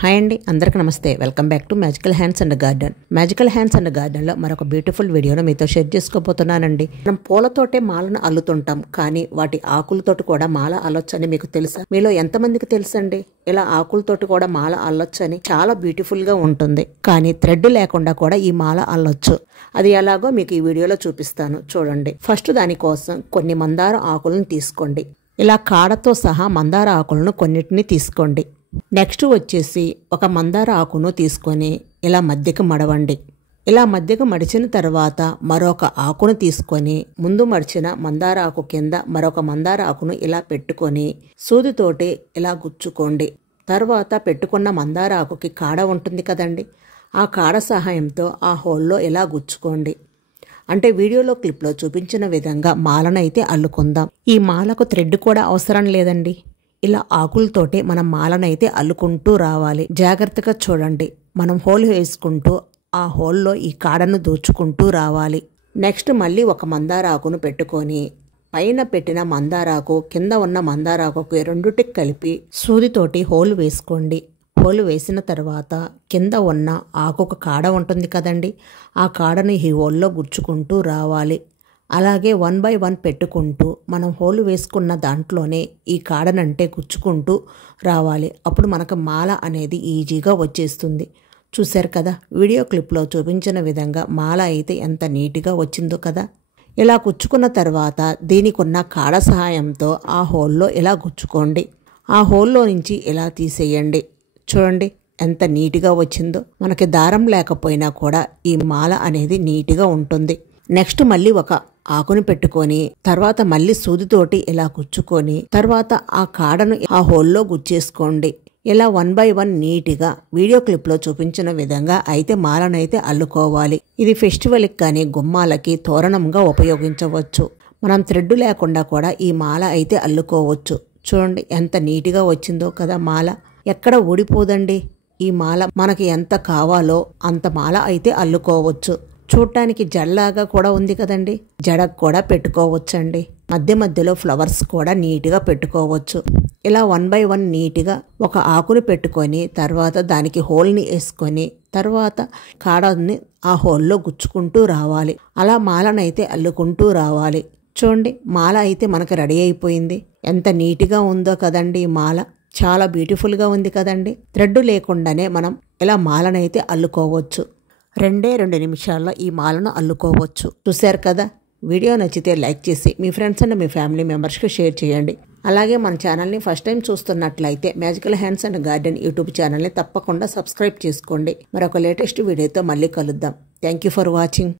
Hi అండి, అందరికీ నమస్తే. Welcome back to magical hands and garden. Magical hands and గార్డెన్లో మరొక బ్యూటిఫుల్ వీడియోను మీతో షేర్ చేసుకోబోతున్నానండి. మనం పూలతోటే మాలను అల్లుతుంటాం, కానీ వాటి ఆకులతోటి కూడా మాల అల్లొచ్చని మీకు తెలుసా? మీలో ఎంతమందికి తెలుసండి ఇలా ఆకులతోటి కూడా మాల అల్లొచ్చని? చాలా బ్యూటిఫుల్ గా ఉంటుంది, కానీ థ్రెడ్ లేకుండా కూడా ఈ మాల అల్లొచ్చు. అది ఎలాగో మీకు ఈ వీడియోలో చూపిస్తాను, చూడండి. ఫస్ట్ దానికోసం కొన్ని మందార ఆకులను తీసుకోండి. ఇలా కాడతో సహా మందార ఆకులను కొన్నిటిని తీసుకోండి. నెక్స్ట్ వచ్చేసి ఒక మందార ఆకును తీసుకొని ఇలా మధ్యకు మడవండి. ఇలా మధ్యకు మడిచిన తర్వాత మరొక ఆకును తీసుకొని ముందు మడిచిన మందార ఆకు కింద మరొక మందార ఆకును ఇలా పెట్టుకొని సూదితోటి ఇలా గుచ్చుకోండి. తర్వాత పెట్టుకున్న మందార ఆకుకి కాడ ఉంటుంది కదండి, ఆ కాడ సహాయంతో ఆ హోల్లో ఇలా గుచ్చుకోండి. అంటే వీడియోలో క్లిప్లో చూపించిన విధంగా మాలనైతే అల్లుకుందాం. ఈ మాలకు థ్రెడ్ కూడా అవసరం లేదండి. ఇలా ఆకులతోటి మనం మాలనైతే అల్లుకుంటూ రావాలి. జాగ్రత్తగా చూడండి. మనం హోల్ వేసుకుంటూ ఆ హోల్లో ఈ కాడను దూచుకుంటూ రావాలి. నెక్స్ట్ మళ్ళీ ఒక మందార ఆకును పెట్టుకొని పైన పెట్టిన మందారాకు కింద ఉన్న మందారాకుకి రెండుటికి కలిపి సూదితోటి హోల్ వేసుకోండి. హోల్ వేసిన తర్వాత కింద ఉన్న ఆకుకు కాడ ఉంటుంది కదండి, ఆ కాడని ఈ హోల్లో గుచ్చుకుంటూ రావాలి. అలాగే 1 by 1 పెట్టుకుంటూ మనం హోల్ వేసుకున్న దాంట్లోనే ఈ కాడనంటే గుచ్చుకుంటూ రావాలి. అప్పుడు మనకు మాల అనేది ఈజీగా వచ్చేస్తుంది. చూశారు కదా, వీడియో క్లిప్లో చూపించిన విధంగా మాల అయితే ఎంత నీట్గా వచ్చిందో కదా. ఇలా గుచ్చుకున్న తర్వాత దీనికి ఉన్న కాడ సహాయంతో ఆ హోల్లో ఇలా గుచ్చుకోండి. ఆ హోల్లో నుంచి ఇలా తీసేయండి. చూడండి ఎంత నీట్గా వచ్చిందో. మనకి దారం లేకపోయినా కూడా ఈ మాల అనేది నీట్గా ఉంటుంది. నెక్స్ట్ మళ్ళీ ఒక ఆకుని పెట్టుకొని తర్వాత మళ్ళీ సూదితోటి ఇలా గుచ్చుకొని తర్వాత ఆ కాడను ఆ హోల్లో గుచ్చేసుకోండి. ఇలా 1 by 1 నీట్గా వీడియో క్లిప్లో చూపించిన విధంగా అయితే మాలనైతే అల్లుకోవాలి. ఇది ఫెస్టివల్కి కానీ గుమ్మాలకి తోరణంగా ఉపయోగించవచ్చు. మనం థ్రెడ్ లేకుండా కూడా ఈ మాల అయితే అల్లుకోవచ్చు. చూడండి ఎంత నీట్గా వచ్చిందో కదా మాల. ఎక్కడ ఊడిపోదండి. ఈ మాల మనకి ఎంత కావాలో అంత మాల అయితే అల్లుకోవచ్చు. చూడటానికి జడలాగా కూడా ఉంది కదండి, జడకు కూడా పెట్టుకోవచ్చండి. మధ్య మధ్యలో ఫ్లవర్స్ కూడా నీట్గా పెట్టుకోవచ్చు. ఇలా 1 by 1 నీట్గా ఒక ఆకుని పెట్టుకొని తర్వాత దానికి హోల్ని వేసుకొని తర్వాత కాడని ఆ హోల్లో గుచ్చుకుంటూ రావాలి. అలా మాలనైతే అల్లుకుంటూ రావాలి. చూడండి మాల అయితే మనకు రెడీ అయిపోయింది. ఎంత నీట్గా ఉందో కదండి ఈ మాల. చాలా బ్యూటిఫుల్గా ఉంది కదండి. థ్రెడ్ లేకుండానే మనం ఇలా మాలనైతే అల్లుకోవచ్చు. 2 నిమిషాల్లో ఈ మాలను అల్లుకోవచ్చు. చూశారు కదా. వీడియో నచ్చితే లైక్ చేసి మీ ఫ్రెండ్స్ అండ్ మీ ఫ్యామిలీ మెంబర్స్కి షేర్ చేయండి. అలాగే మన ఛానల్ని ఫస్ట్ టైం చూస్తున్నట్లయితే magical hands and garden YouTube ఛానల్ని తప్పకుండా సబ్స్క్రైబ్ చేసుకోండి. మరొక లేటెస్ట్ వీడియోతో మళ్ళీ కలుద్దాం. Thank you for watching.